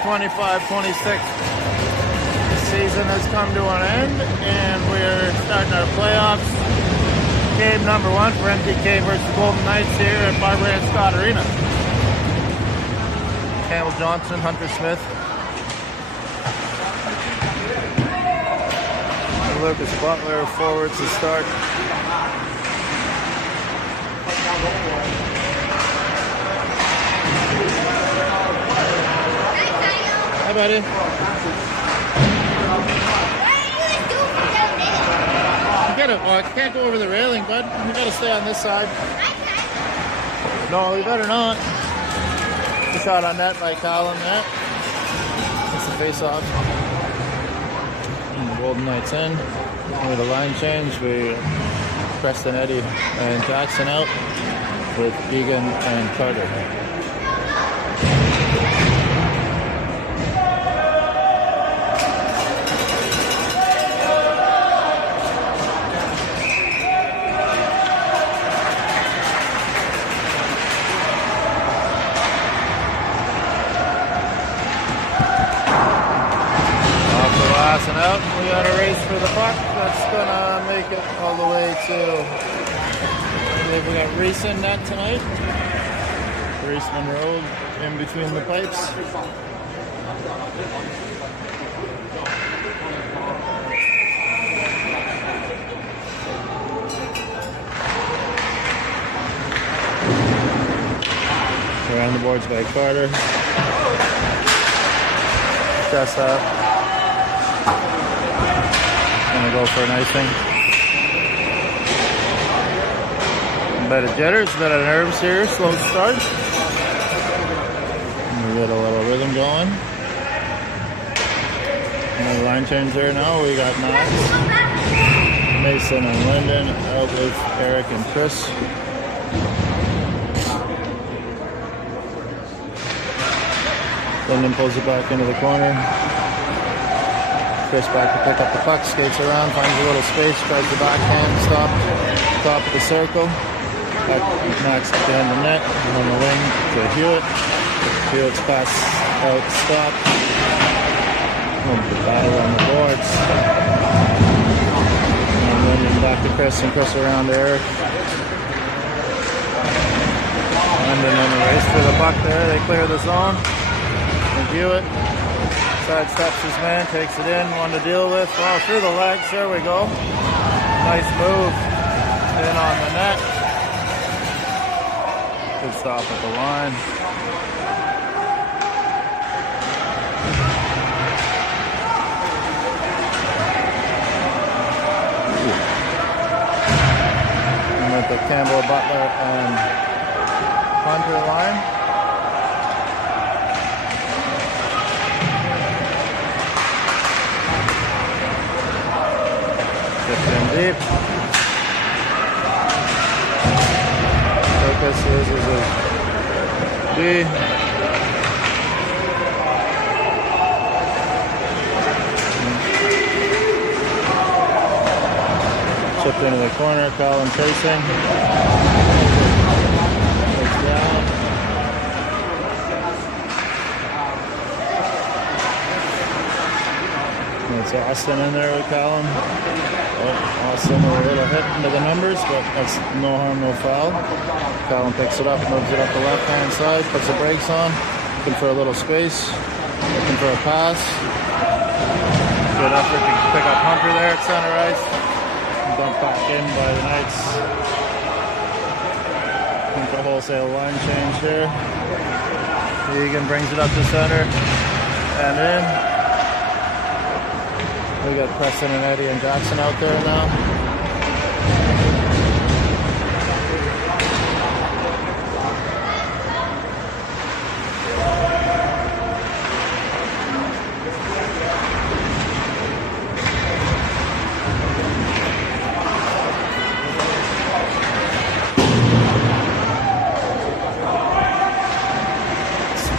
2025-26 season has come to an end, and we're starting our playoffs. Game number 1 for MTK versus Golden Knights here at Barbara Ann Scott Arena. Campbell Johnson, Hunter Smith, and Lucas Butler forwards to start. Hi, buddy. You gotta, well, I can't go over the railing, bud. You gotta stay on this side. No, you better not. The shot on net by Colin there. That's the face-off. And the Golden Knights in. With a line change, we Preston, Eddie, and Jackson out with Egan and Carter. Passing out, we got a race for the puck. That's gonna make it all the way to, I believe we got Reese in net tonight. Reese Monroe in between the pipes. Around the boards by Carter. Chest up. Gonna go for an icing. A bit of jitters, a bit of nerves here, slow start. We get a little rhythm going. Another line change there now. We got Knox, Mason and Lyndon out with Eric and Chris. Lyndon pulls it back into the corner. Chris back to pick up the puck, skates around, finds a little space, tries the backhand, stop, top of the circle. Back knocks behind the net, on the wing to Hewitt. Hewitt's pass out, stop. The battle on the boards. And then back to Chris, and Chris around to Eric. And then a race for the puck there, they clear the zone. And Hewitt sidesteps his man, takes it in, one to deal with. Oh, through the legs, there we go. Nice move in on the net. Good stop at the line. And with the Campbell, Butler, and Hunter line. Deep. Focus is a D. Chipped into the corner, Colin chasing. Takes down. It's Austin in there with Colin. Oh, Austin a little hit into the numbers, but that's no harm, no foul. Colin picks it up, moves it up the left-hand side, puts the brakes on, looking for a little space, looking for a pass. Good effort to pick up Hunter there at center ice. Dumped back in by the Knights. Looking for a wholesale line change here. Egan brings it up to center and in. We got Preston and Eddie and Jackson out there now.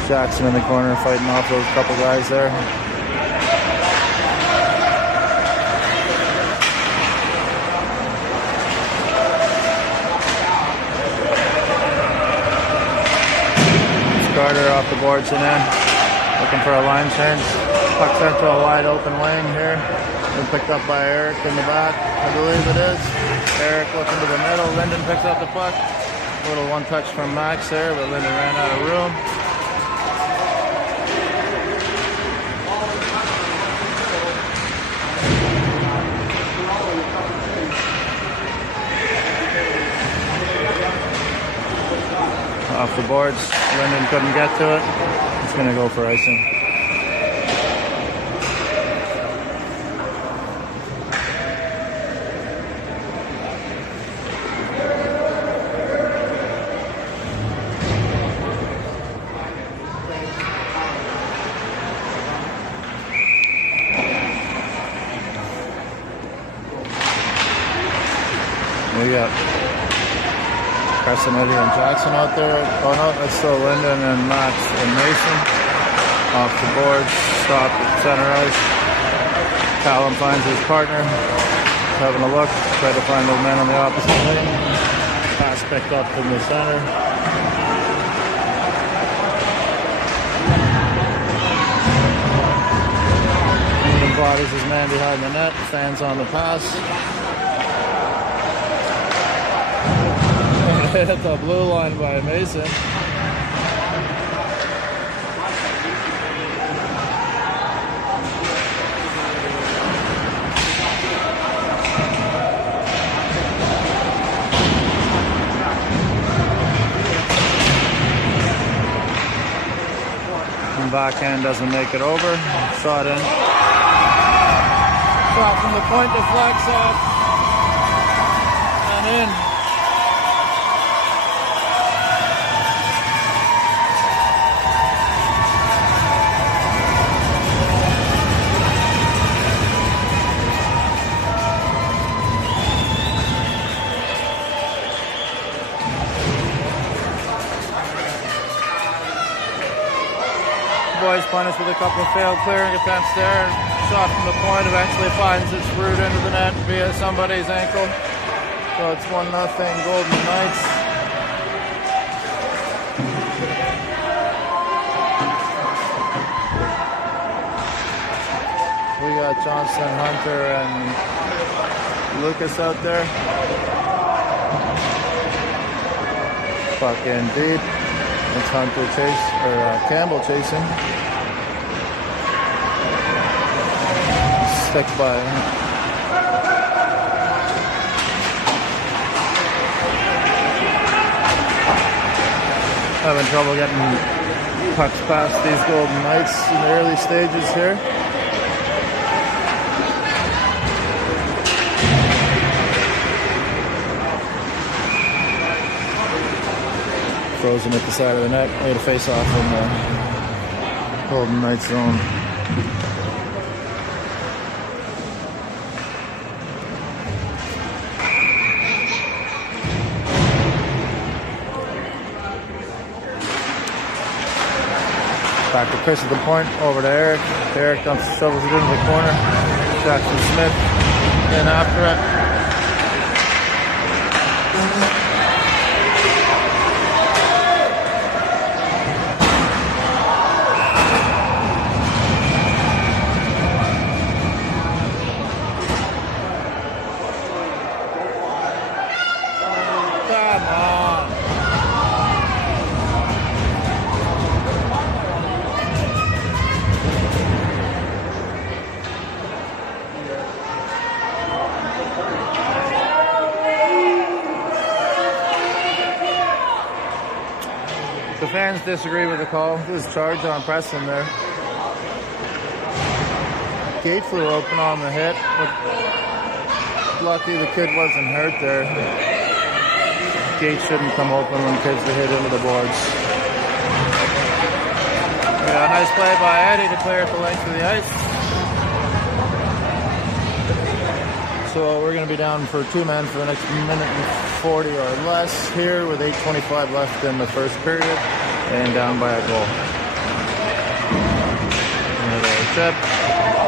Jackson in the corner fighting off those couple guys there. Carter off the boards and in. looking for a line change. Puck sent to a wide open lane here. Been picked up by Eric in the back, I believe it is. Eric looking to the middle. Lyndon picks up the puck. A little one touch from Max there, but Lyndon ran out of room. Off the boards, Lyndon couldn't get to it. It's going to go for icing. We got Carson, Eddie, and Jackson out there. Oh no, that's still Lyndon and Max and Mason. Off the board, stopped at center ice. Callum finds his partner. Having a look, try to find the man on the opposite lane. Pass picked up in the center. Lyndon bodies his man behind the net, stands on the pass. Hit the blue line by Mason. And backhand doesn't make it over. Shot in. Shot from the point, deflects off and in. Boys punished with a couple of failed clearing attempts there. Shot from the point eventually finds its route into the net via somebody's ankle. So it's 1-0 Golden Knights. We got Johnson, Hunter, and Lucas out there. Puck in deep. It's Hunter Campbell chasing. Stick by. Having trouble getting pucks past these Golden Knights in the early stages here. Frozen at the side of the net. Made a face off in the Golden Knights zone. Back to Chris at the point, over to Eric. Eric dumps, shovels it into the corner. Jackson Smith in after it. The fans disagree with the call. This is charge on Preston there. Gate flew open on the hit, but lucky the kid wasn't hurt there. Gate shouldn't come open when kids are hit into the boards. Yeah, nice play by Eddie to clear at the length of the ice. So we're going to be down for 2 men for the next minute and 40 or less here with 8:25 left in the first period and down by a goal. Another chip,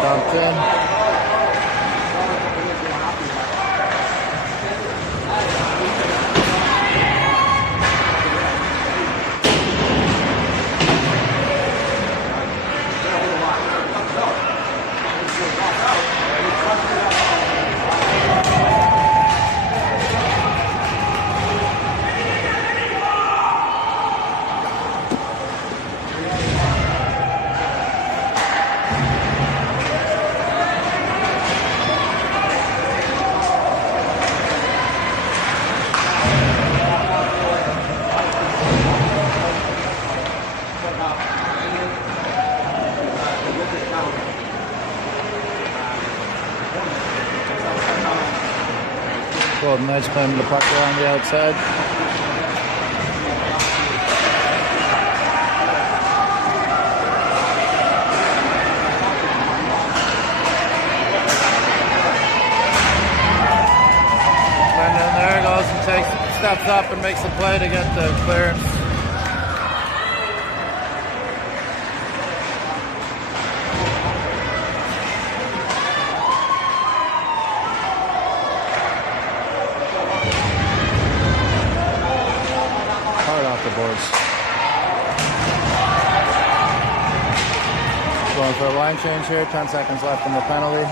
dumped in. Golden Knights playing the puck around the outside. Brendan there goes and steps up and makes a play to get the clearance. The boards. Going for a line change here, 10 seconds left in the penalty.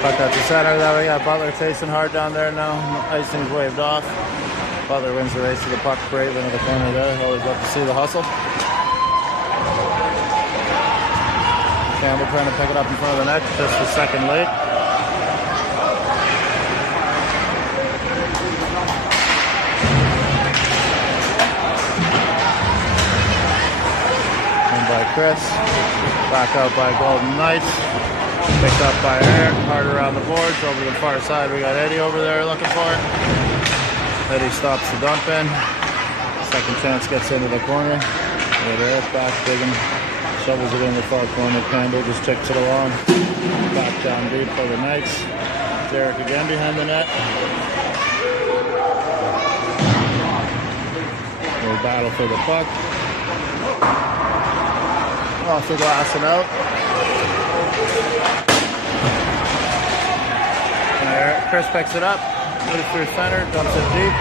Puck at the center there, we got Butler chasing hard down there now. Icing's waved off. Butler wins the race to the puck, brave into the corner there. Always love to see the hustle. Campbell trying to pick it up in front of the net, just a second late. And by Chris, back out by Golden Knights. Picked up by Eric, hard around the boards. Over the far side, we got Eddie over there looking for it. Eddie stops the dump in. Second chance gets into the corner. We got Eric back digging, shovels it in the far corner. Campbell just checks it along. Back down deep for the Knights. Derek again behind the net. We'll battle for the puck. Off the glass and out. Chris picks it up, moves through center, dumps it deep.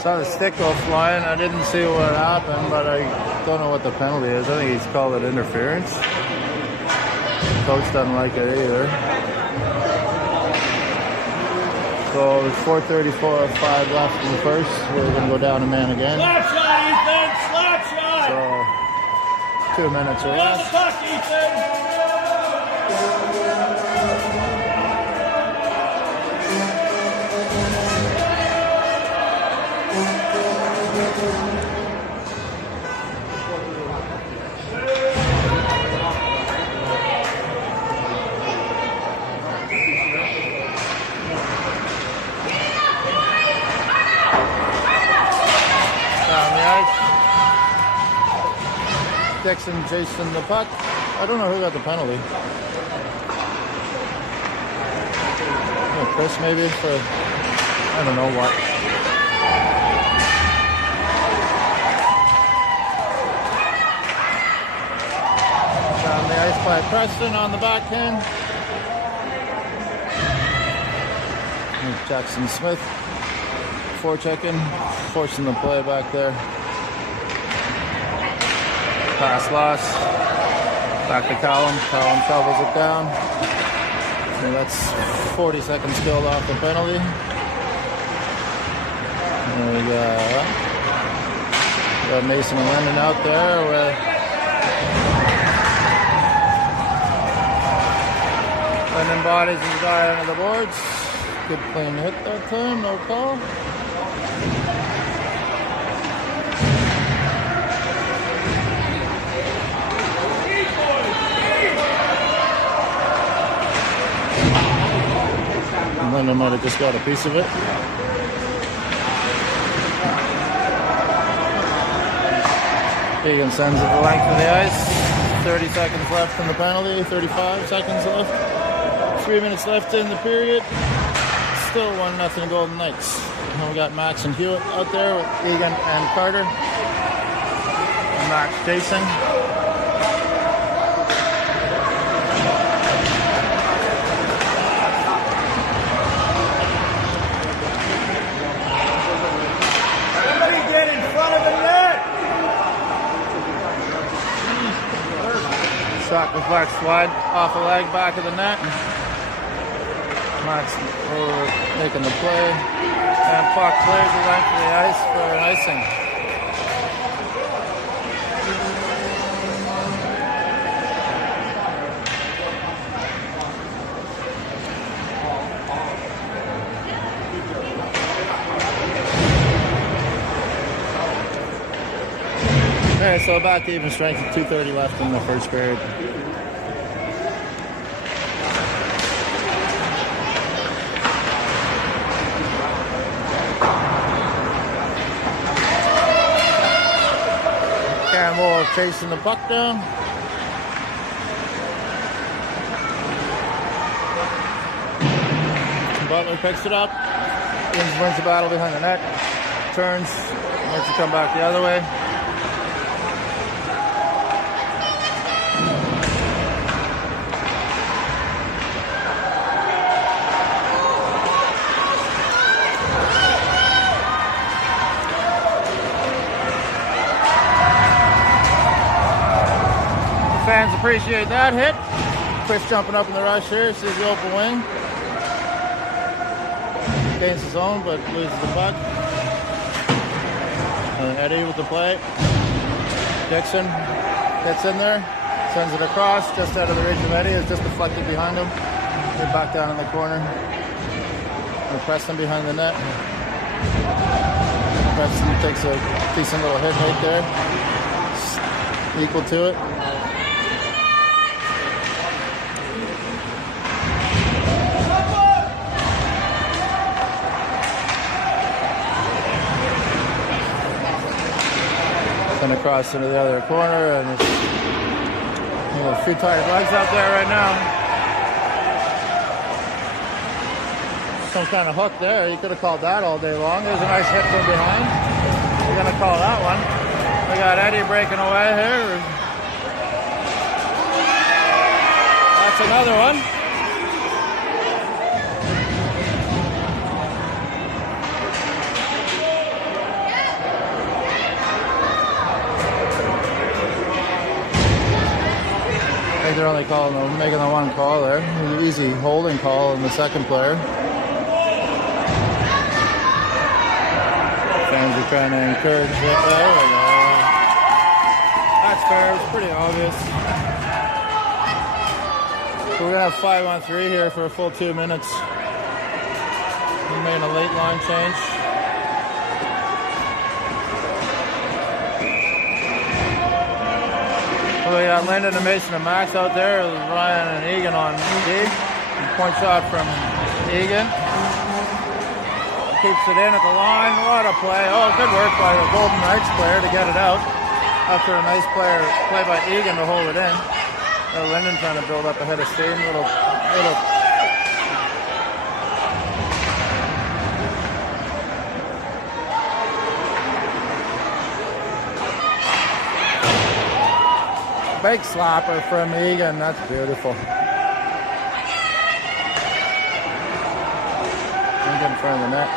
Saw the stick go flying. I didn't see what happened, but I don't know what the penalty is. I think he's called it interference. Coach doesn't like it either. So there's 4:34.5 left in the first. We're going to go down a man again. Slap shot, Ethan! Slap shot! So 2 minutes or less. Puck, Ethan! Dixon chasing the puck. I don't know who got the penalty. Chris maybe for, I don't know what. Down the ice by Preston on the backhand. Jackson Smith forechecking, forcing the play back there. Pass loss. Back to Callum. Callum shovels it down. And that's 40 seconds killed off the penalty. And we got Mason and Lennon out there with Lennon bodies his guy under the boards. Good clean hit that time, no call. Linden might have just got a piece of it. Egan sends it the length of the ice. 30 seconds left in the penalty. 35 seconds left. 3 minutes left in the period. Still 1-0 Golden Knights. And we got Max and Hewitt out there with Egan and Carter. And Max chasing. Somebody get in front of the net. Shot deflects wide off the leg, back of the net. Max making the play. And puck clears the length of the ice for an icing. Okay, so back to even strength with 2:30 left in the first period. Campbell chasing the puck down. Butler picks it up. Wins the battle behind the net. Turns. Lets it come back the other way. Fans appreciate that hit. Chris jumping up in the rush here, sees the open wing. Gains his own, but loses the puck. And Eddie with the play. Dixon gets in there, sends it across, just out of the reach of Eddie. It's just deflected behind him. Get back down in the corner. And Preston behind the net. Preston takes a decent little hit right there. Equal to it. Then across into the other corner, and it's a few tired legs out there right now. Some kind of hook there. You could have called that all day long. There's a nice hit from behind. You're going to call that one. We got Eddie breaking away here. That's another one. They're only making the one call there. An easy holding call on the second player. Fans are trying to encourage it there. And, that's fair. It's pretty obvious. So we're going to have 5-on-3 here for a full 2 minutes. We're making a late line change. We got Linden and Mason and Max out there. Ryan and Egan on D. Point shot from Egan. Keeps it in at the line. What a play. Oh, good work by the Golden Knights player to get it out. After a nice play by Egan to hold it in. Linden trying to build up a head of steam. Little big slapper from Egan. That's beautiful. Get in front of the net.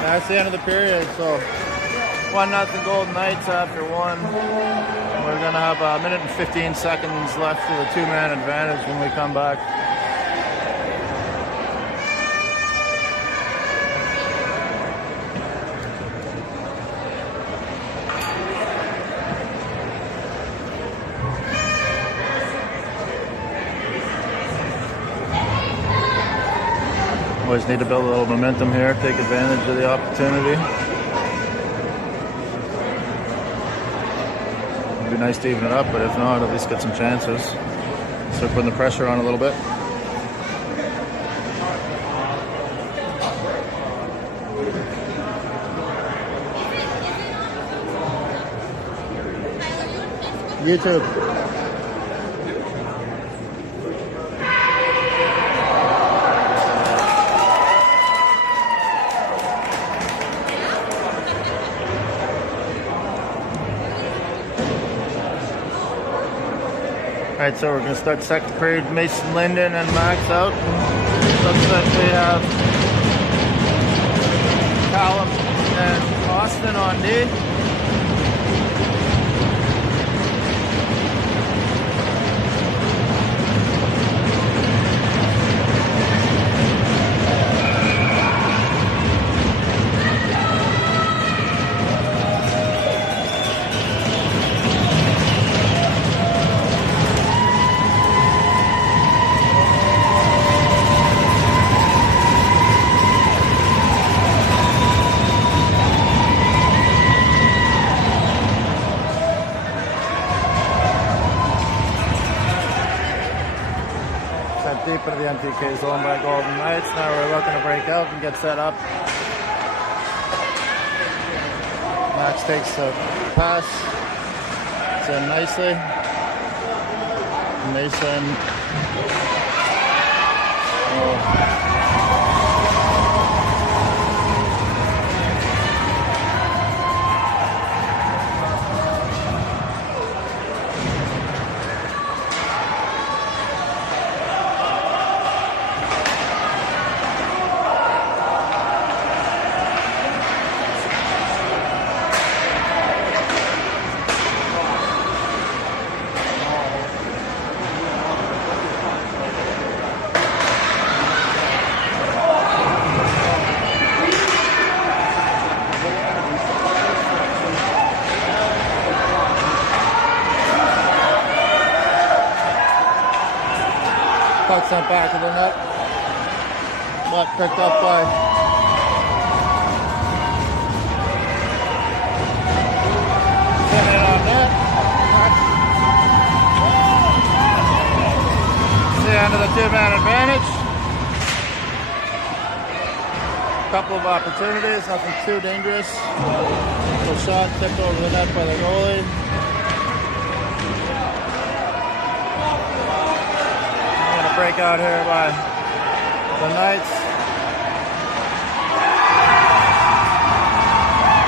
That's the end of the period. So 1-0 Golden Knights after one. We're going to have a minute and 15 seconds left for the two-man advantage when we come back. Always need to build a little momentum here, take advantage of the opportunity. It'd be nice to even it up, but if not, at least get some chances. Start putting the pressure on a little bit. YouTube. Alright, so we're going to start second period. Mason Linden and Max out. Looks like we have Callum and Austin on D. Deep into the MTK zone by Golden Knights. Now we're looking to break out and get set up. Max takes the pass. It's in nicely. Mason. Oh. Puck sent back to the net, but picked up by sent it on net. It's the end of the two-man advantage. Couple of opportunities, nothing too dangerous. Little shot tipped over the net by the goalie. Break out here by the Knights.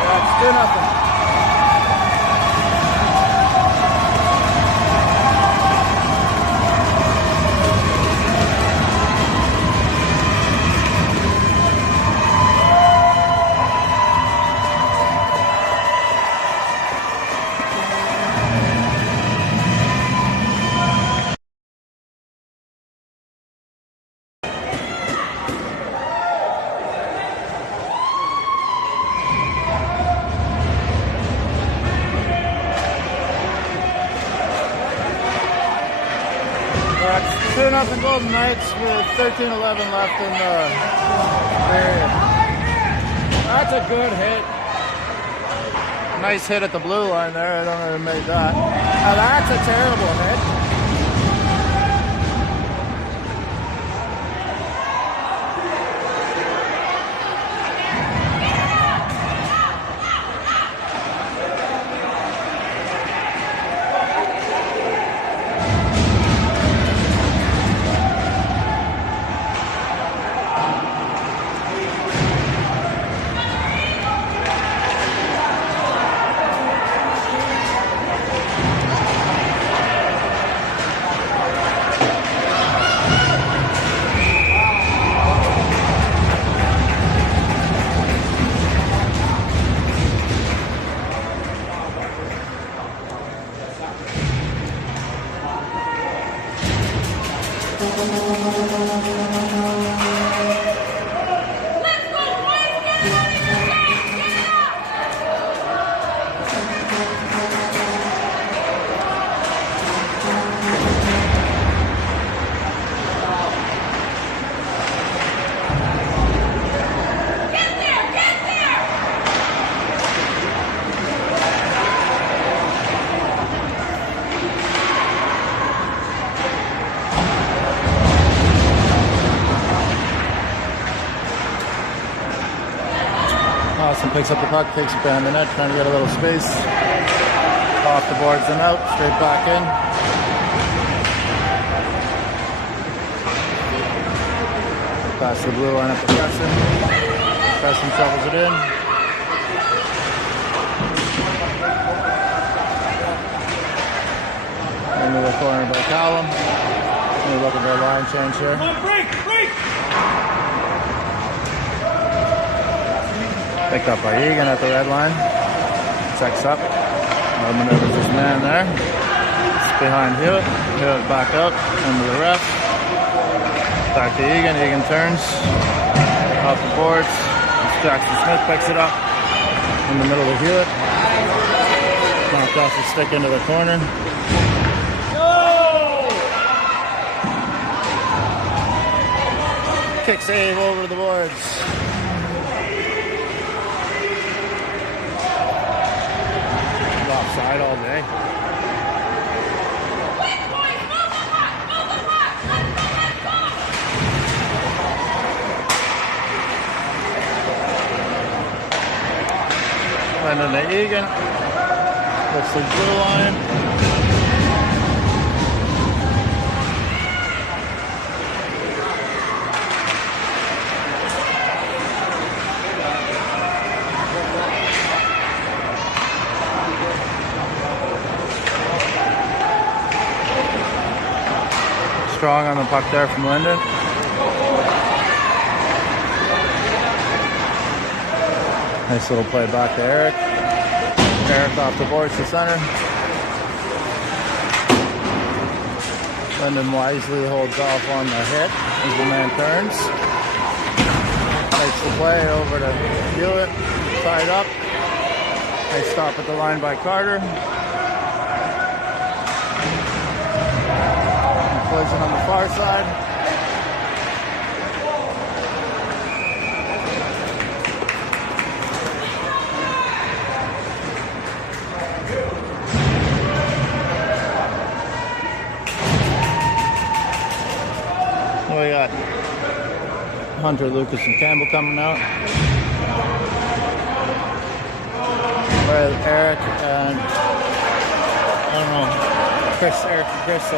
That's 2-0. That's 2-0 Golden Knights with 13:11 left in the period. That's a good hit. Nice hit at the blue line there. I don't know who made that. Now that's a terrible hit. Austin picks up the puck, takes it behind the net, trying to get a little space. Off the boards and out, straight back in. Pass the blue line up to Preston. Preston shovels it in. Into the corner by Callum. We're looking for a line change here. Break! Picked up by Egan at the red line. Checks up. Maneuver his man there. It's behind Hewitt. Hewitt back up. Under the ref. Back to Egan. Egan turns. Off the boards. Jackson Smith picks it up. In the middle of Hewitt. Knocked off the stick into the corner. Kick save over the boards. Offside all day. And then the Egan. Looks the blue line. Strong on the puck there from Linden. Nice little play back to Eric. Eric off the boards to center. Linden wisely holds off on the hit as the man turns. Takes the play over to Hewitt. Tied up. Nice stop at the line by Carter. Collision on the far side. We got Hunter, Lucas, and Campbell coming out. With Eric and I don't know, Eric and Chris.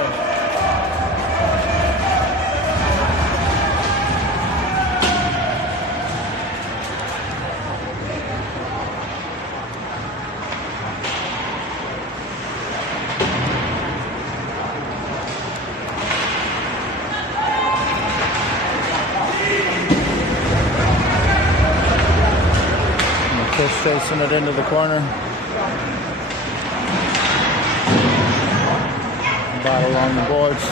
Chasing it into the corner. Battle along the boards.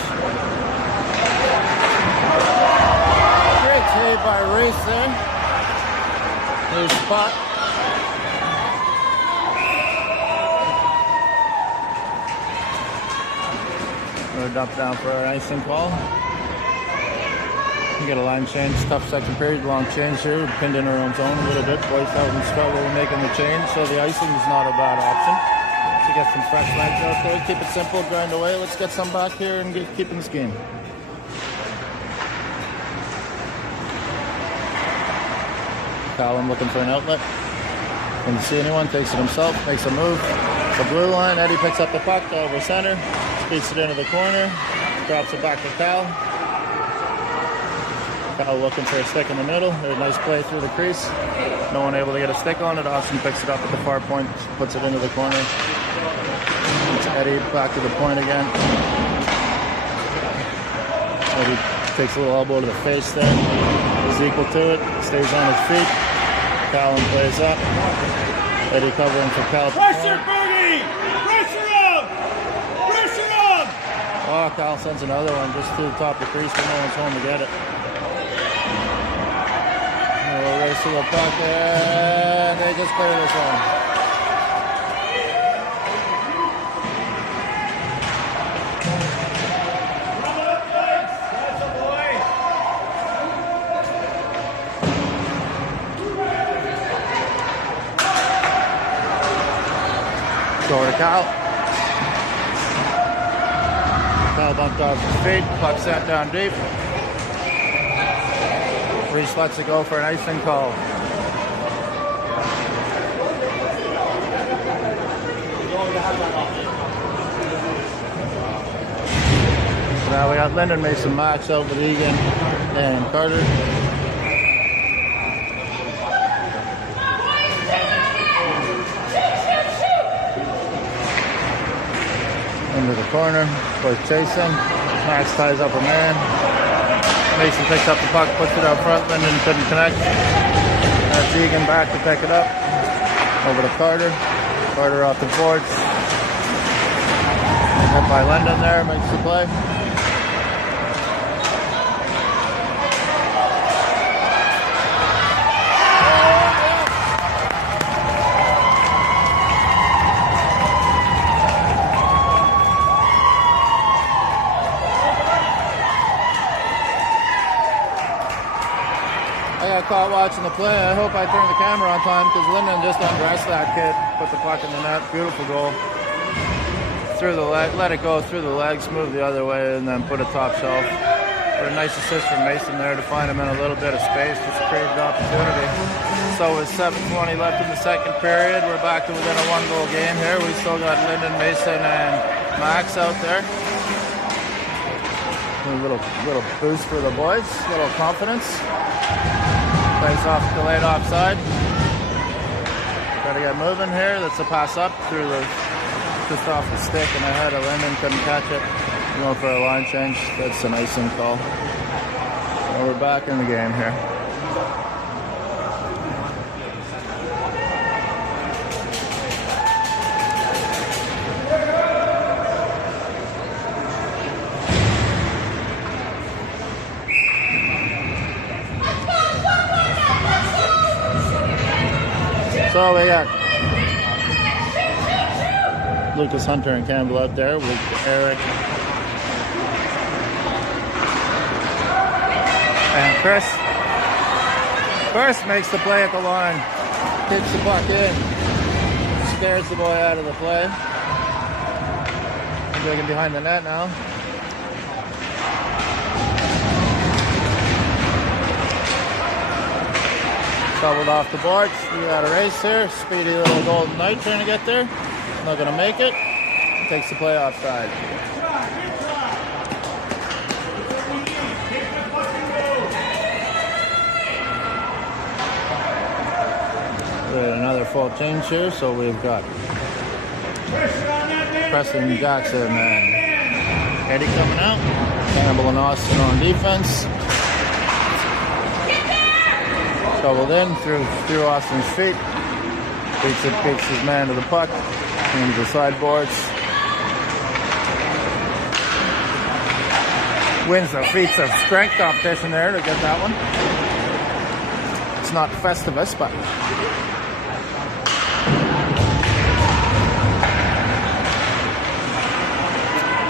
Great save by Reese there. His spot. We're dumped down for an icing call. We get a line change, tough second period, long change here. We're pinned in our own zone a little bit. Boys out in struggle with making the change, so the icing is not a bad option. To get some fresh lines out there, keep it simple, grind away. Let's get some back here and keep in this game. Callum looking for an outlet. Couldn't see anyone, takes it himself, makes a move. The blue line, Eddie picks up the puck over center, speeds it into the corner, drops it back to Cal. Cal looking for a stick in the middle. There's a nice play through the crease. No one able to get a stick on it. Austin picks it up at the far point, puts it into the corner. It's Eddie back to the point again. Eddie takes a little elbow to the face there. He's equal to it. Stays on his feet. Callum plays up. Eddie covering for Cal. Pressure, Bernie! Pressure up! Pressure up! Oh, Cal sends another one just to the top of the crease, but no one's home to get it. We'll race to the puck, and they just clear this one. Go to Cal. Cal bumped off his feet, puck sent down deep. Reese lets it go for an icing call. So now we got Lyndon Mason Max out with Egan and Carter. Into the corner, boys chasing. Max ties up a man. Mason picks up the puck, puts it out front. Lyndon couldn't connect. That's Egan back to pick it up. Over to Carter. Carter off the boards. Hit by Lyndon there, makes the play. I got caught watching the play. I hope I turned the camera on time because Lyndon just undressed that kid, put the puck in the net. Beautiful goal. Through the leg, let it go through the legs, move the other way, and then put a top shelf. For a nice assist from Mason there to find him in a little bit of space, just created the opportunity. So with 7:20 left in the second period, we're back to within a one-goal game here. We still got Lyndon, Mason, and Max out there. A little boost for the boys, a little confidence. Plays off delayed offside. Got to get moving here. That's a pass up through the just off the stick and ahead of Lyndon, couldn't catch it. Going for a line change. That's an icing call. Well, we're back in the game here. So we got Lucas Hunter and Campbell out there with Eric and Chris. Chris makes the play at the line, kicks the puck in, scares the boy out of the play. Digging behind the net now. Doubled off the boards. We got a race here. Speedy little Golden Knight trying to get there. Not going to make it. Takes the play offside. Another full change here. So we've got Preston Jackson and Eddie coming out. Campbell and Austin on defense. Shoveled in through Austin's feet. Beats his man to the puck. Into the sideboards. Wins the feats of strength competition there to get that one. It's not Festivus, but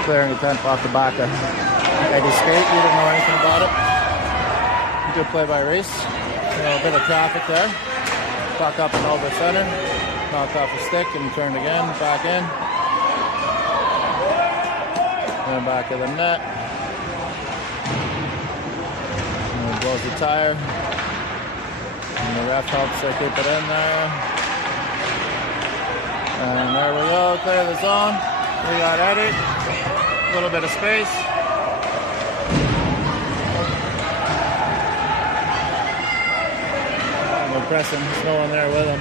clearing the tent off the back of Eddie's skate. We didn't know anything about it. Good play by Reese. A bit of traffic there. Puck up and over center. Knocked off a stick and turned again. Back in. And back of the net. And he blows the tire. And the ref helps her keep it in there. And there we go. Clear the zone. We got Eddie. A little bit of space. Pressing, there's no one there with him.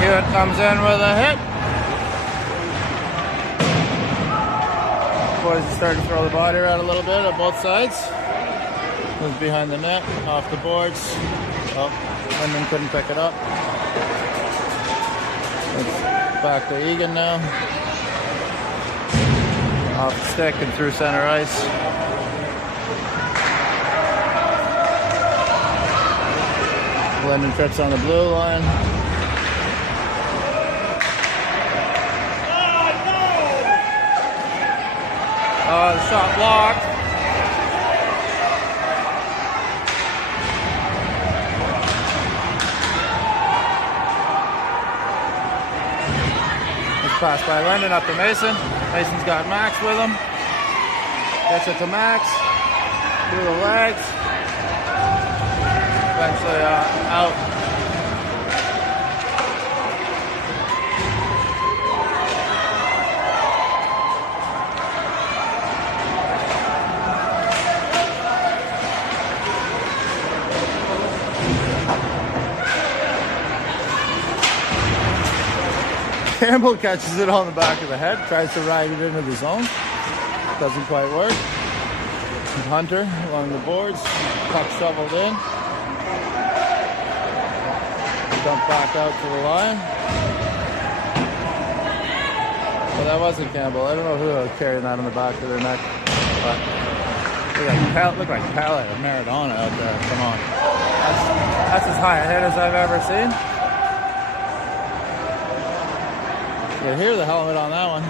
Hewitt comes in with a hit. Boys are starting to throw the body around a little bit on both sides. Was behind the net, off the boards. Oh, Lyndon couldn't pick it up. It's back to Egan now. Off the stick and through center ice. Lyndon trips on the blue line. Oh, the shot blocked. Pass by Lennon up to Mason. Mason's got Max with him. Gets it to Max. Through the legs. Eventually out. Campbell catches it on the back of the head, tries to ride it into the zone. Doesn't quite work. Hunter along the boards, puck shoveled in. Dump back out to the line. Well, that wasn't Campbell. I don't know who was carrying that on the back of their neck. But looked like Pallet of Maradona out there. Come on. That's as high a hit as I've ever seen. You hear the helmet on that one.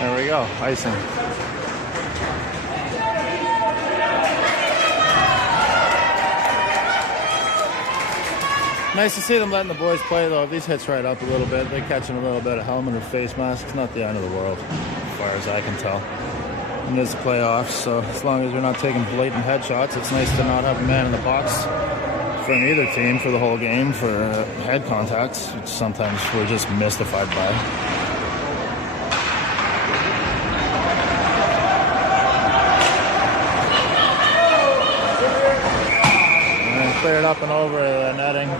There we go, icing. Nice to see them letting the boys play though. If these hits right up a little bit, they're catching a little bit of helmet or face mask. It's not the end of the world, as far as I can tell. And it's the playoffs, so as long as we're not taking blatant headshots, it's nice to not have a man in the box from either team for the whole game for head contacts, which sometimes we're just mystified by. And clear it up and over the netting.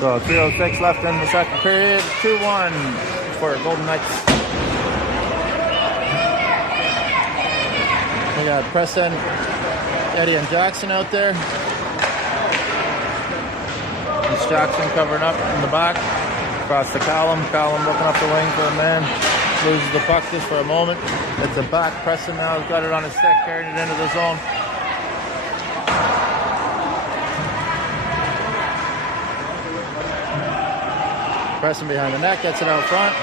So 3:06 left in the second period, 2-1 for Golden Knights. We got Preston, Eddie, and Jackson out there. It's Jackson covering up in the back. Across to Callum. Callum looking up the wing for a man. Loses the puck just for a moment. It's a back. Preston now has got it on his stick, carrying it into the zone. Preston behind the net, gets it out front.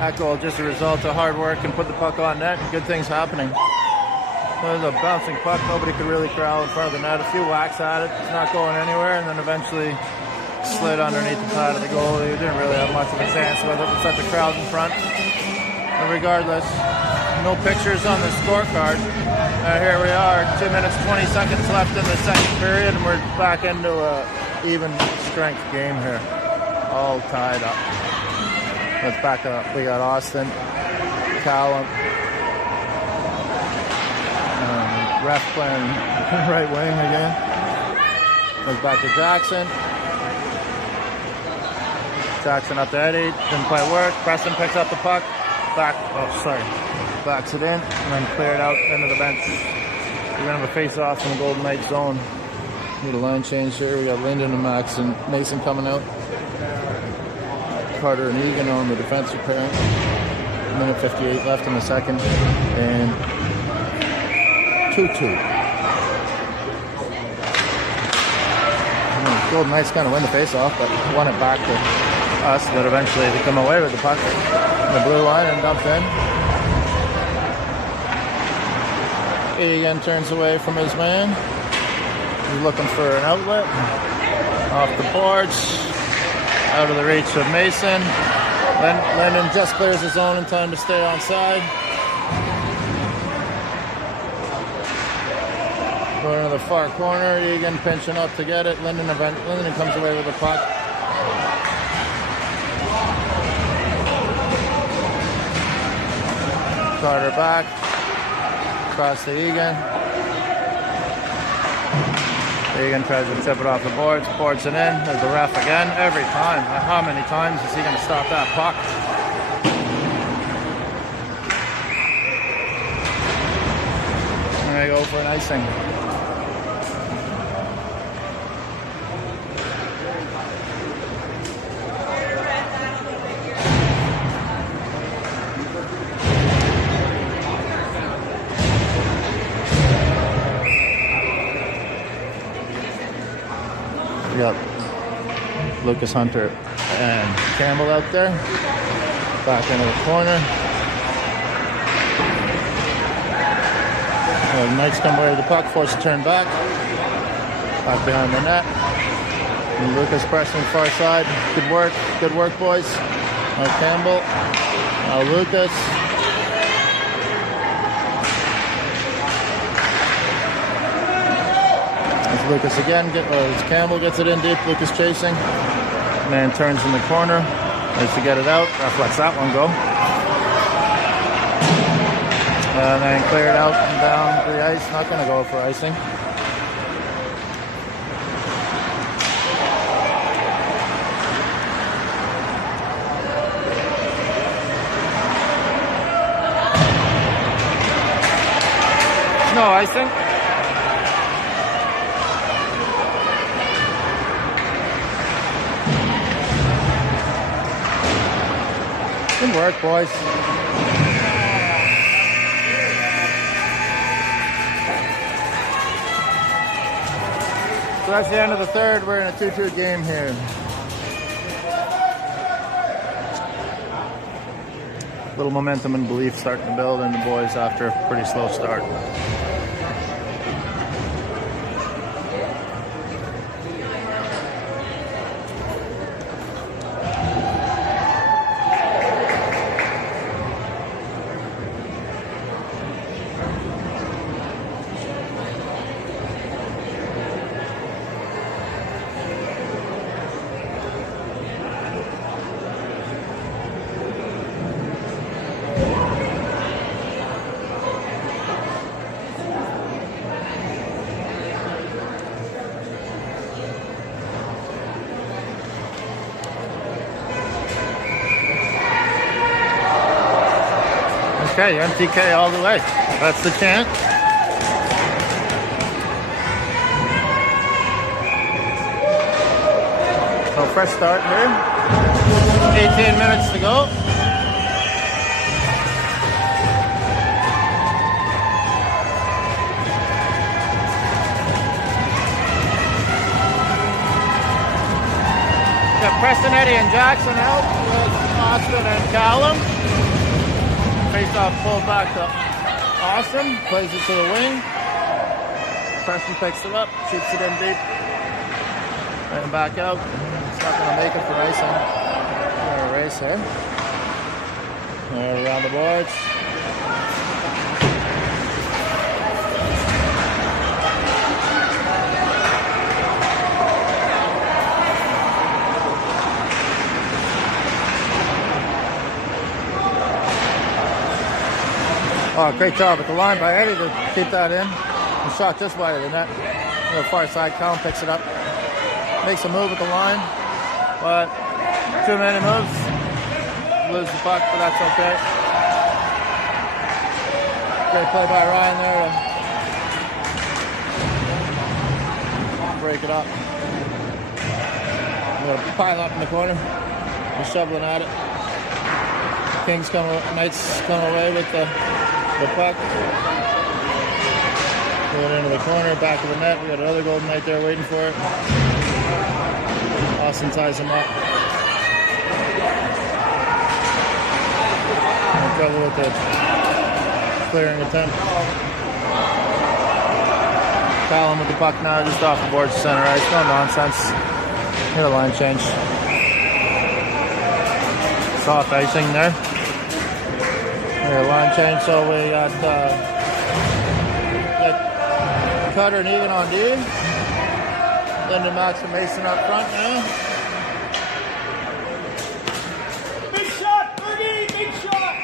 That goal just a result of hard work and put the puck on net and good things happening. There's a bouncing puck, nobody could really corral in front of the net. A few whacks at it, it's not going anywhere, and then eventually slid underneath the pad of the goalie. He didn't really have much of a chance with it with such a crowd in front. But regardless, no pictures on the scorecard. Here we are, 2 minutes, 20 seconds left in the second period, and we're back into a even strength game here. All tied up. Let's back up. We got Austin, Callum, ref playing right wing again. Goes back to Jackson. Jackson up to Eddie. Didn't quite work. Preston picks up the puck. Backs it in and then cleared out into the bench. We're going to have a face-off in the Golden Knights zone. Need a line change here. We got Lyndon and Max and Mason coming out. Carter and Egan on the defensive pair. 1:58 left in the second. And 2-2. Golden Knights kind of win the face-off, but won it back to us. But eventually they come away with the puck in the blue line and dump in. Egan turns away from his man. He's looking for an outlet. Off the boards. Out of the reach of Mason. Lennon just clears his zone in time to stay onside. Going to the far corner. Egan pinching up to get it. Linden comes away with the puck. Carter back. Across to Egan. Egan tries to tip it off the boards. Boards it in. There's the ref again. Every time. How many times is he going to stop that puck? There you go for an icing. Lucas Hunter and Campbell out there. Back into the corner. Knights come away with the puck, forced to turn back. Back behind the net. And Lucas pressing far side. Good work, boys. Now Campbell. Now Lucas. It's Lucas again. Campbell gets it in deep. Lucas chasing. Man turns in the corner. Tries to get it out. Lets that one go. And then cleared out and down the ice. Not going to go for icing. No icing. Good work, boys. So that's the end of the third. We're in a 2-2 game here. Little momentum and belief starting to build in the boys after a pretty slow start. Okay, MTK all the way. That's the chant. So fresh start here. 18 minutes to go. Got Preston, Eddie, and Jackson out with Austin and Callum. Face off pull back to Austin, plays it to the wing. Preston picks it up, shoots it in deep. And back out. It's not going to make it for icing. We're a race here. Around the boards. Oh, great job at the line by Eddie to keep that in. The shot just wide of the net. To the far side, Colin picks it up. Makes a move at the line, but too many moves. Lose the puck, but that's okay. Great play by Ryan there to break it up. We're gonna pile up in the corner. We're shoveling at it. Knights come away with the puck. Put it into the corner, back of the net. We got another Golden Knight there waiting for it. Austin ties him up. No trouble with the clearing attempt. Callum with the puck now, just off the board to center ice. No nonsense. Hit a line change. Soft icing there. Line change, so we got Cutter and Egan on D. Lyndon, Max, and Mason up front now. Big shot, Fergie! Big shot!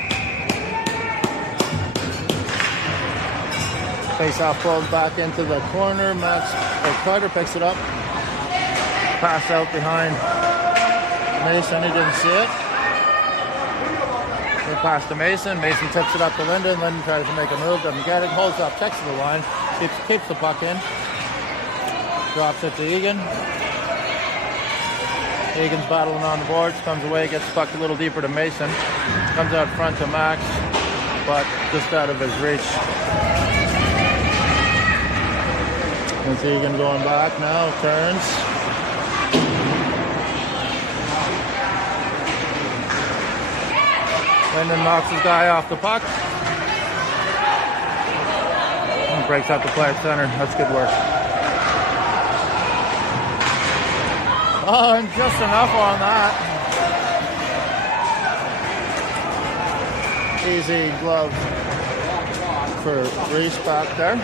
Face off pulls back into the corner. Cutter picks it up. Pass out behind Mason, he didn't see it. Pass to Mason. Mason tips it up to Lyndon. Lyndon tries to make a move, doesn't get it. Holds up, checks the line, keeps the puck in. Drops it to Egan. Egan's battling on the boards, comes away, gets the puck a little deeper to Mason. Comes out front to Max, but just out of his reach. It's Egan going back now, turns. Lyndon knocks his guy off the puck. And breaks out the play at center. That's good work. Oh, and just enough on that. Easy glove for Reese back there.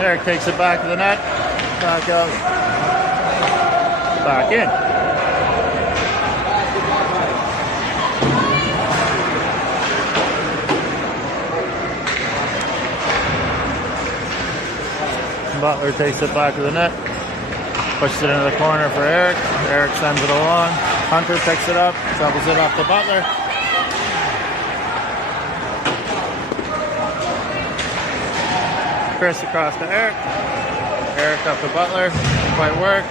Eric takes it back to the net, back out, back in. Butler takes it back to the net, pushes it into the corner for Eric. Eric sends it along. Hunter picks it up, doubles it off to Butler. Chris across to Eric. Eric up to Butler. Didn't quite work.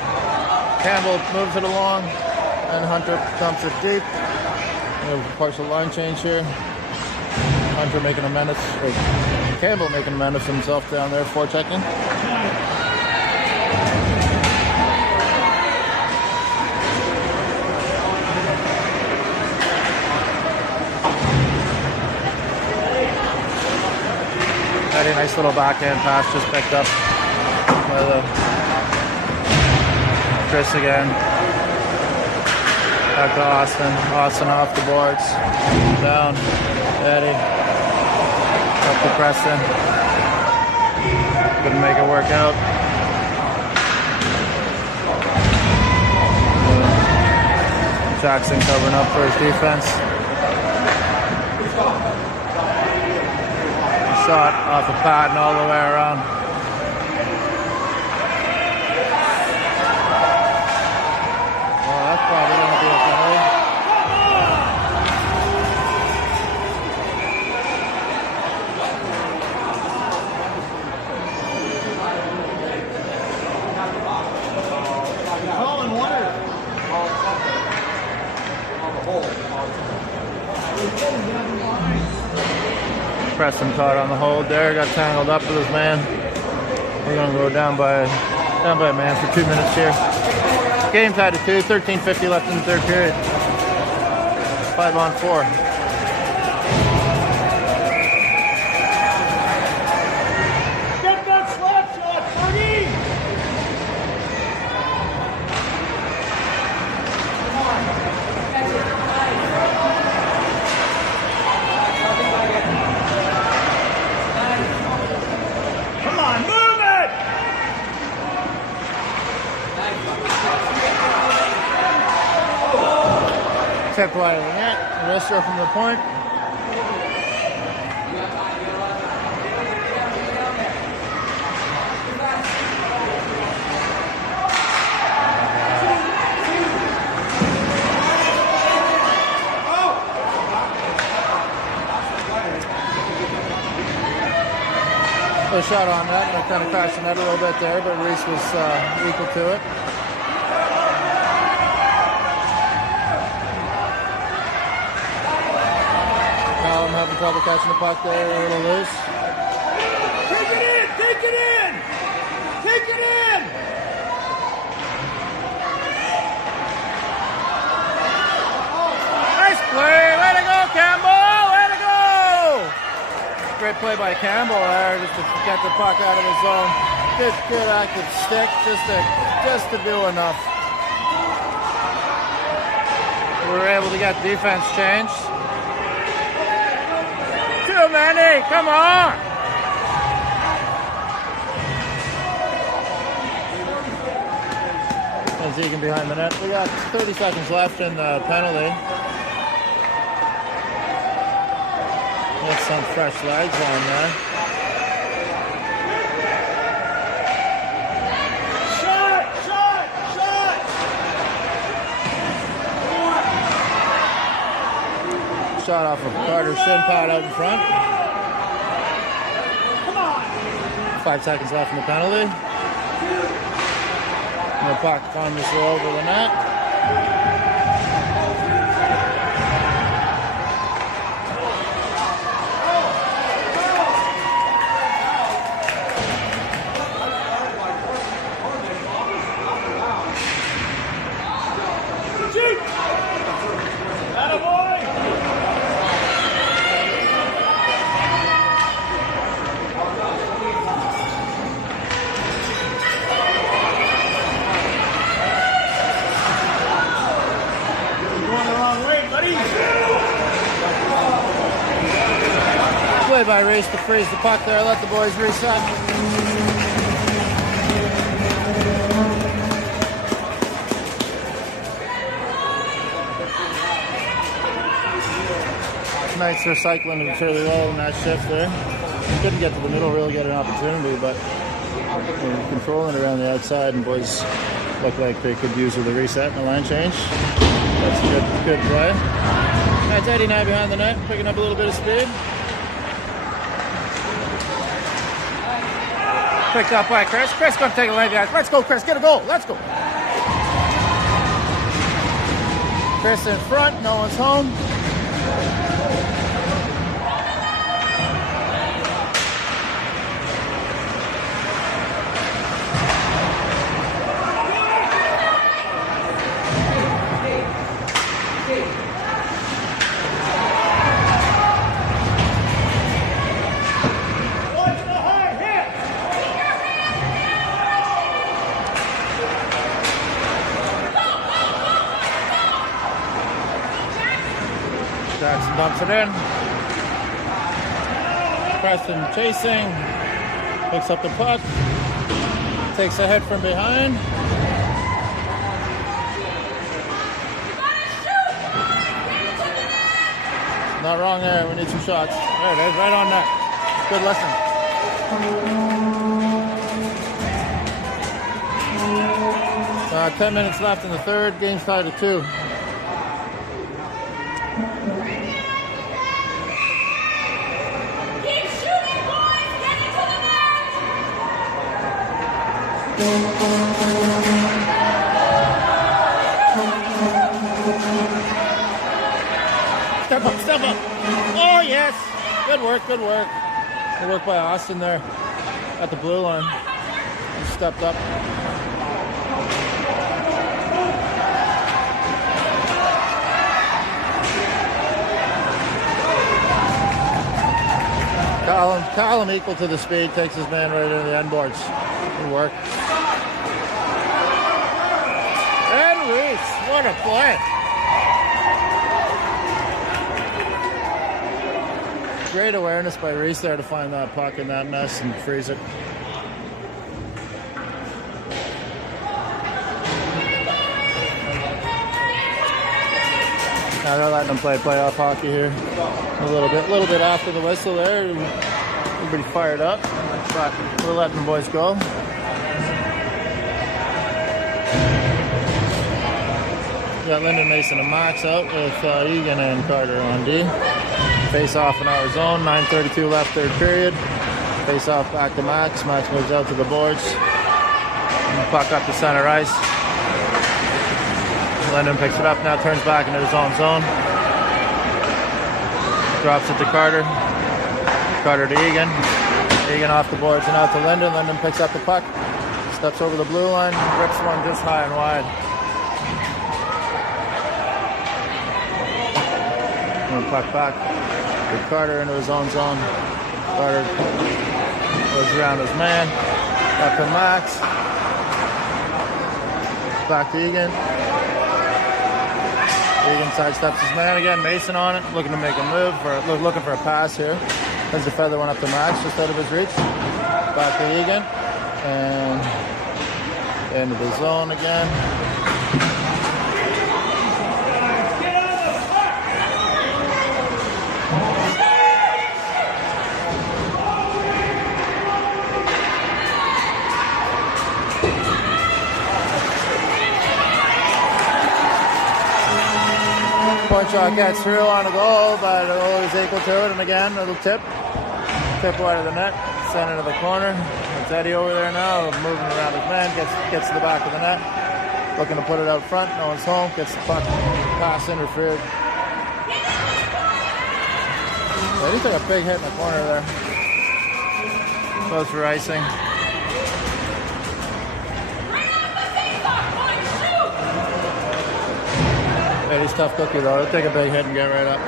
Campbell moves it along, and Hunter dumps it deep. We have a partial line change here. Hunter making a menace, or Campbell making a menace himself down there, forechecking. A nice little backhand pass just picked up by the Chris again. Back to Austin. Austin off the boards. Down. Eddie. Up to Preston. Couldn't make it work out. Jackson covering up for his defense. Shot off the pad and all the way around. Well, that's probably going to be a penalty. Colin Wonder. Preston caught on the hold there, got tangled up with his man. We're going to go down by a man for 2 minutes here. Game tied at 2, 13:50 left in the third period. 5-on-4. Get that slap shot, Fergie! Come on, move it! Tip wide of the net, wrister from the point. A shot on that, and I kind of crashed the net a little bit there, but Reese was equal to it. Callum having trouble catching the puck there, a little loose. Take it in! Take it in! Take it in! Nice play, way to go, Campbell, way to go! Great play by Campbell there, just to get the puck out of the zone. Good active stick, just to do enough. We were able to get defense changed. Too many, come on! And Zegan behind the net. We got 30 seconds left in the penalty. Get some fresh legs on there. Shot! Shot! Shot! Shot off of Carter's shin pad out in front. Come on! 5 seconds left in the penalty. And the puck comes over the net. Play by Reese to freeze the puck there. Let the boys reset. Tonight's they're cycling fairly well in that shift there. Couldn't get to the middle, really get an opportunity, but we're controlling around the outside, and boys look like they could use with a reset and a line change. That's a good play. That's Eddie now behind the net, picking up a little bit of speed. Picked up by Chris. Chris gonna take a leg, guys. Let's go, Chris. Get a goal. Let's go. Chris in front. No one's home. Jackson dumps it in. Preston chasing. Picks up the puck. Takes a hit from behind. Not wrong there. We need some shots. There it is. Right on net. Good lesson. 10 minutes left in the third. Game's tied at 2. Step up. Oh, yes. Good work. Good work by Austin there at the blue line. He stepped up. Callum equal to the speed, takes his man right into the end boards. Good work. And Reese, what a play. Great awareness by Reese there to find that puck in that mess and freeze it. Now they're letting them play playoff hockey here a little bit after the whistle there. Everybody fired up, but we're letting the boys go. We got Lyndon Mason and Max out with Egan and Carter on D. Face off in our zone, 9:32 left third period. Face off back to Max. Max moves out to the boards. Puck up to center ice. Lyndon picks it up now, turns back into his own zone. Drops it to Carter. Carter to Egan. Egan off the boards and out to Lyndon. Lyndon picks up the puck. Steps over the blue line. Rips one just high and wide. And puck back with Carter into his own zone. Carter goes around his man. Up to Max. Back to Egan. Egan sidesteps his man again. Mason on it, looking to make a move, looking for a pass here. Sends the feather one up to Max, just out of his reach. Back to Egan, and into the zone again. Point shot gets through on a goal, but the goal is equal to it. And again, a little tip wide of the net, sent into the corner. It's Eddie over there now, moving around his man, gets to the back of the net. Looking to put it out front. No one's home. Gets the puck. Pass interfered. I think like a big hit in the corner there. Goes for icing. Yeah, he's a tough cookie though. He'll take a big hit and get right up.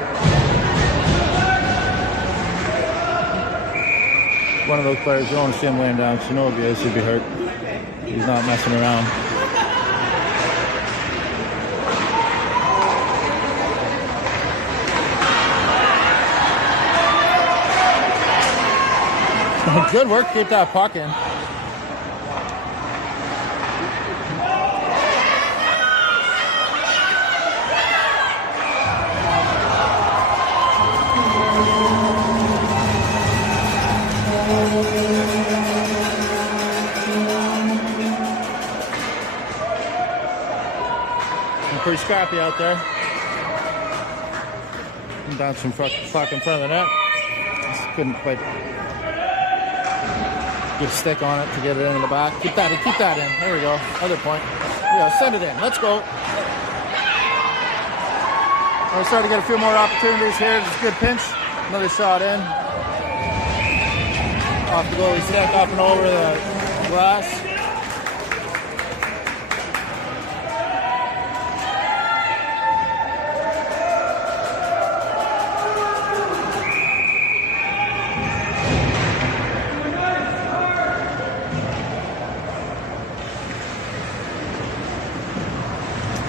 One of those players, you don't want to see him laying down because you know if he'd be hurt. He's not messing around. Good work to keep that puck in. Pretty scrappy out there. Down some puck in front of the net. Just couldn't quite get a stick on it to get it in the back. Keep that in. There we go. Other point. Yeah, send it in. Let's go. We're starting to get a few more opportunities here. Just a good pinch. Another shot in. Off the goalie stick, up and over the glass.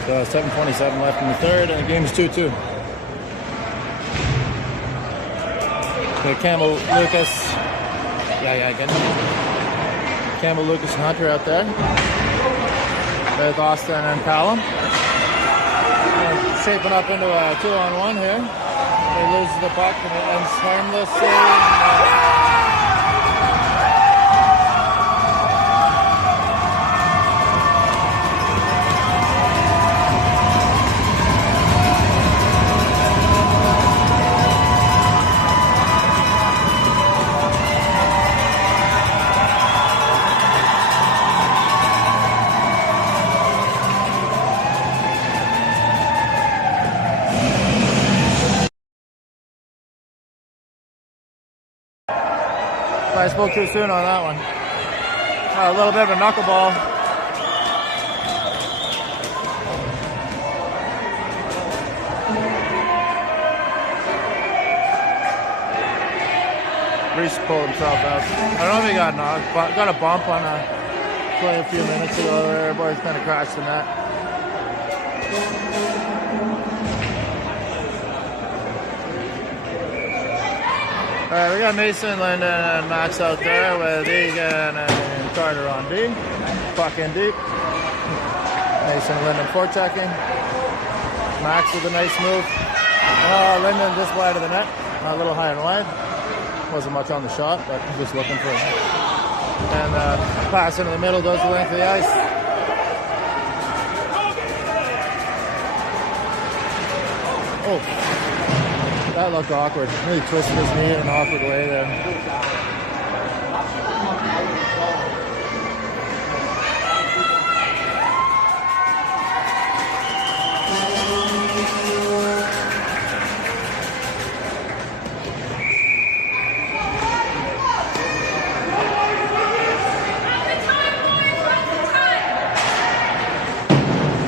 So 7:27 left in the third, and the game is 2-2. So Campbell, Lucas, again. Campbell, Lucas, and Hunter out there with Austin and Callum. Shaping up into a 2-on-1 here. They lose the puck and it ends harmlessly. I spoke too soon on that one. A little bit of a knuckleball. Reese pulled himself out. I don't know if he got knocked, but got a bump on a play a few minutes ago there. Boys kind of crashed the net. Alright, we got Mason, Linden, and Max out there with Egan and Carter on D. Puck in deep. Mason, Linden forechecking. Max with a nice move. Oh, Linden just wide of the net. A little high and wide. Wasn't much on the shot, but just looking for it. And pass into the middle goes the length of the ice. Oh. That looked awkward. Really twisted his knee in an awkward way there.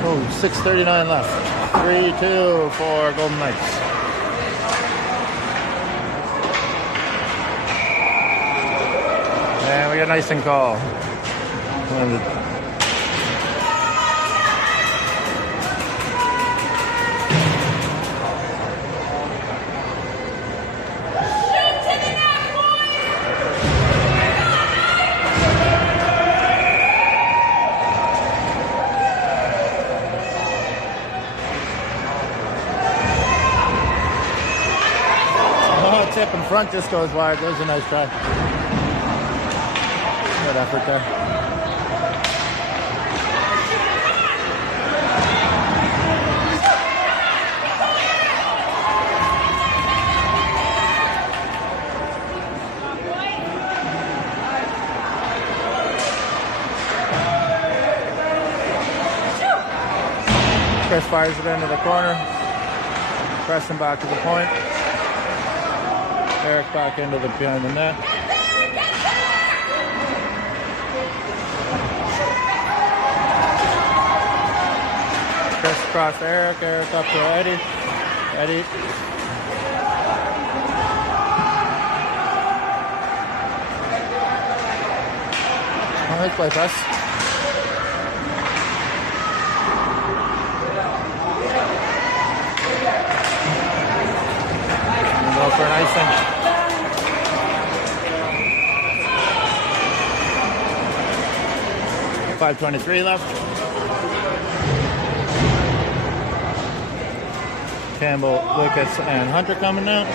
Oh, 6:39 left. 3-2 for Golden Knights. And we got an icing call. Tip in front just goes wide. That was a nice try. Good effort there. Chris fires it into the corner. Preston back to the point. Eric back into the behind the net. Chris across to Eric. Eric up to Eddie. Eddie. Nice play, press. Go for an icing. .523 left. Campbell, Lucas, and Hunter coming out.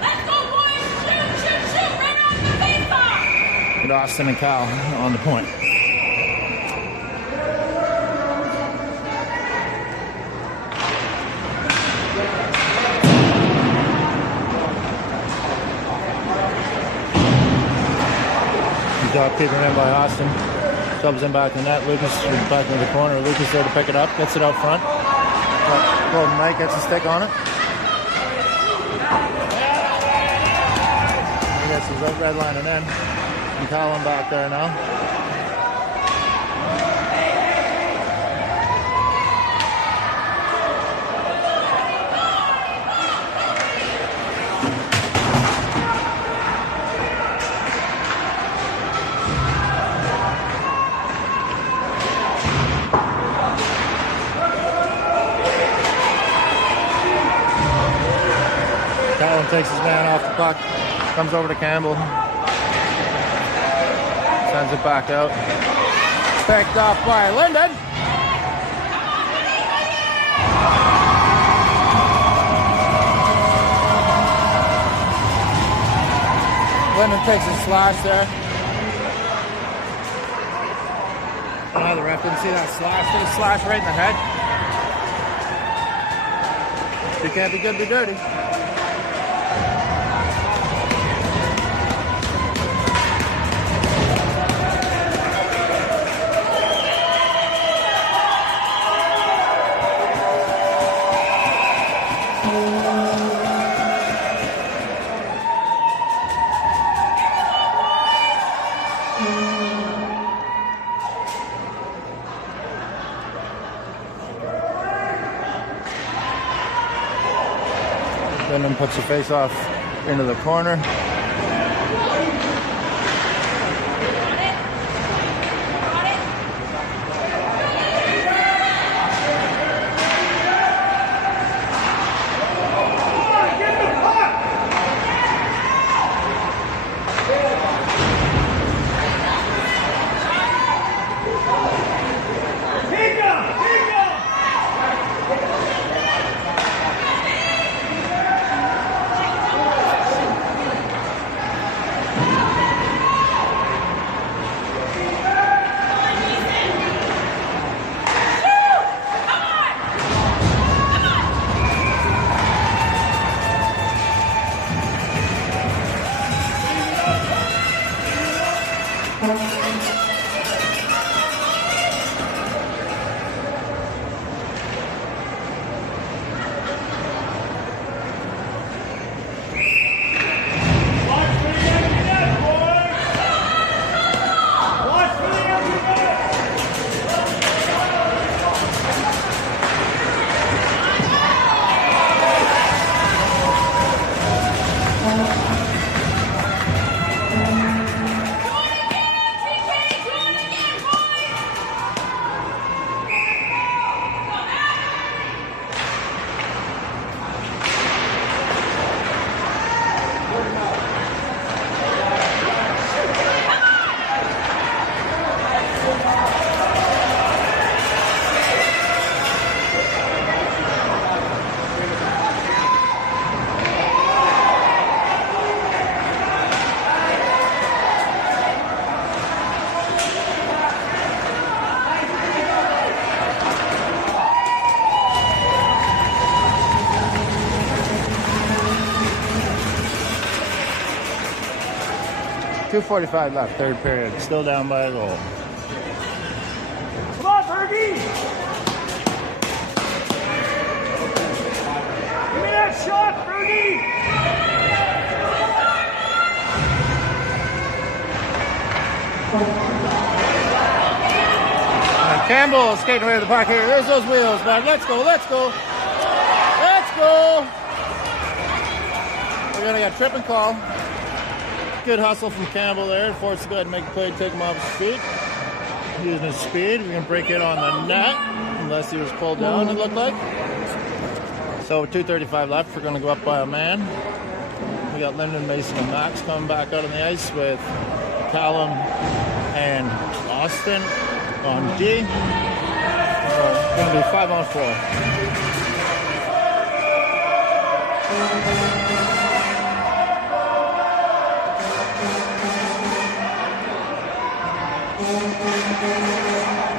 Let's go, boys! Shoot! Right off the face-off! And Austin and Kyle on the point. Good job keeping it in by Austin. Subs in back in net. Lucas is back in the corner. Lucas there to pick it up. Gets it out front. Golden Knight gets a stick on it. He gets his red line and in. And Colin back there now. Colin takes his man off the puck, comes over to Campbell, sends it back out. Picked off by Linden. Linden takes his slash there. Oh, the ref didn't see that slash. Did a slash right in the head. You can't be good, be dirty. Linden puts the face off into the corner. .245 left, third period. Still down by a goal. Come on, Fergie! Campbell skating away to the puck here. There's those wheels, man. Let's go, let's go. Let's go. We're going to get trip and call. Good hustle from Campbell there. Forced to go ahead and make a play, take him off his feet. Using his speed. We're going to break in on the net. Unless he was pulled down, it looked like. So with 2:35 left, we're going to go up by a man. We got Lyndon, Mason, and Max coming back out on the ice with Callum and Austin on D. It's going to be 5-on-4.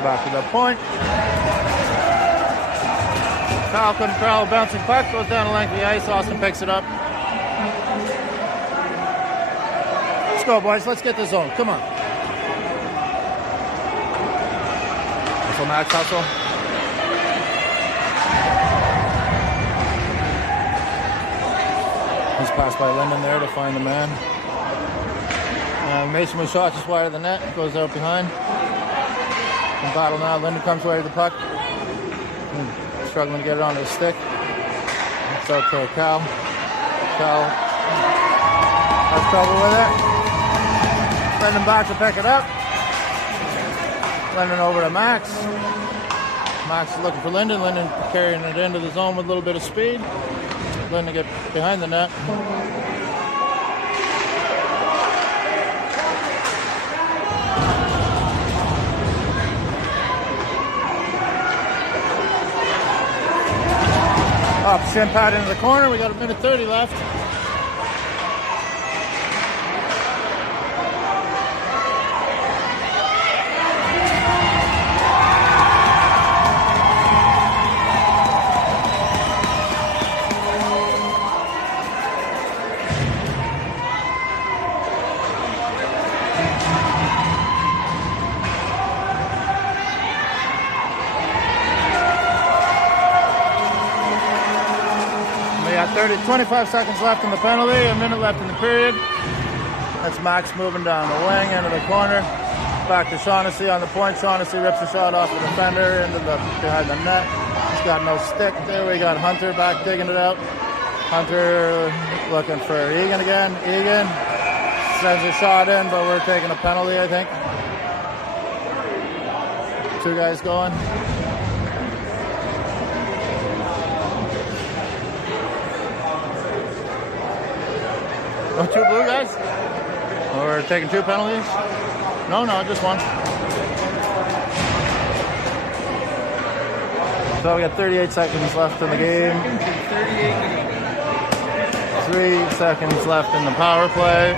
Back to the point. Kyle couldn't travel, bouncing puck, goes down the length of the ice. Austin picks it up. Let's go, boys. Let's get the zone. Come on. Hustle, Max, hustle. He's passed by Lyndon there to find the man. Mason was shot just wide of the net. Goes out behind. In battle now. Lyndon comes away to the puck. Struggling to get it on his stick. It's out to Cal. Cal has trouble with it. Lyndon back to pick it up. Lyndon over to Max. Max is looking for Lyndon. Lyndon carrying it into the zone with a little bit of speed. Lyndon get behind the net. Up shin pad into the corner. We got a minute 30 left. We got 25 seconds left in the penalty, a minute left in the period. That's Max moving down the wing into the corner. Back to Shaughnessy on the point. Shaughnessy rips a shot off the defender into the behind the net. He's got no stick there. We got Hunter back digging it out. Hunter looking for Egan again. Egan sends a shot in, but we're taking a penalty, I think. Two guys going. Oh, two blue guys? We're taking two penalties? No, just one. So we got 38 seconds left in the game. 3 seconds left in the power play.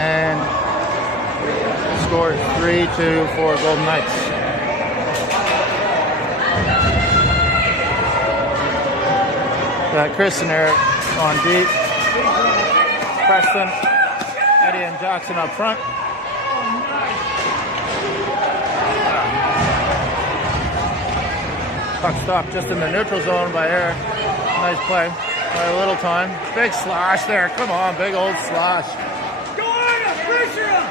And score 3-2 for Golden Knights. Got Chris and Eric on deep. Preston, Eddie, and Jackson up front. Puck stopped just in the neutral zone by Eric. Nice play by a little time. Big slash there. Come on, big old slash. Go on, pressure him!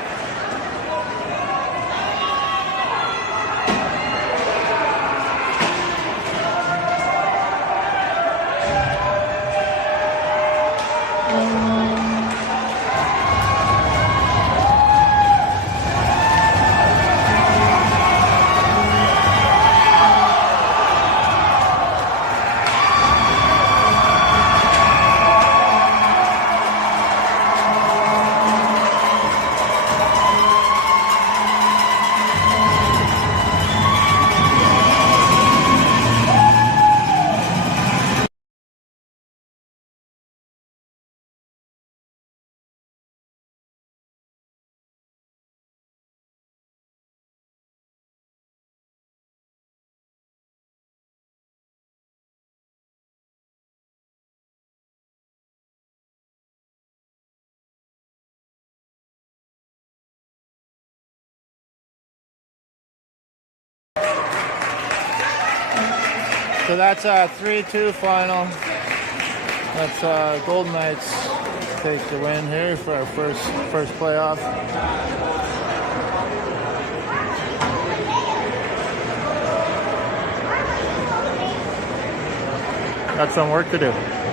So that's a 3-2 final. That's Golden Knights take the win here for our first playoff. got some work to do.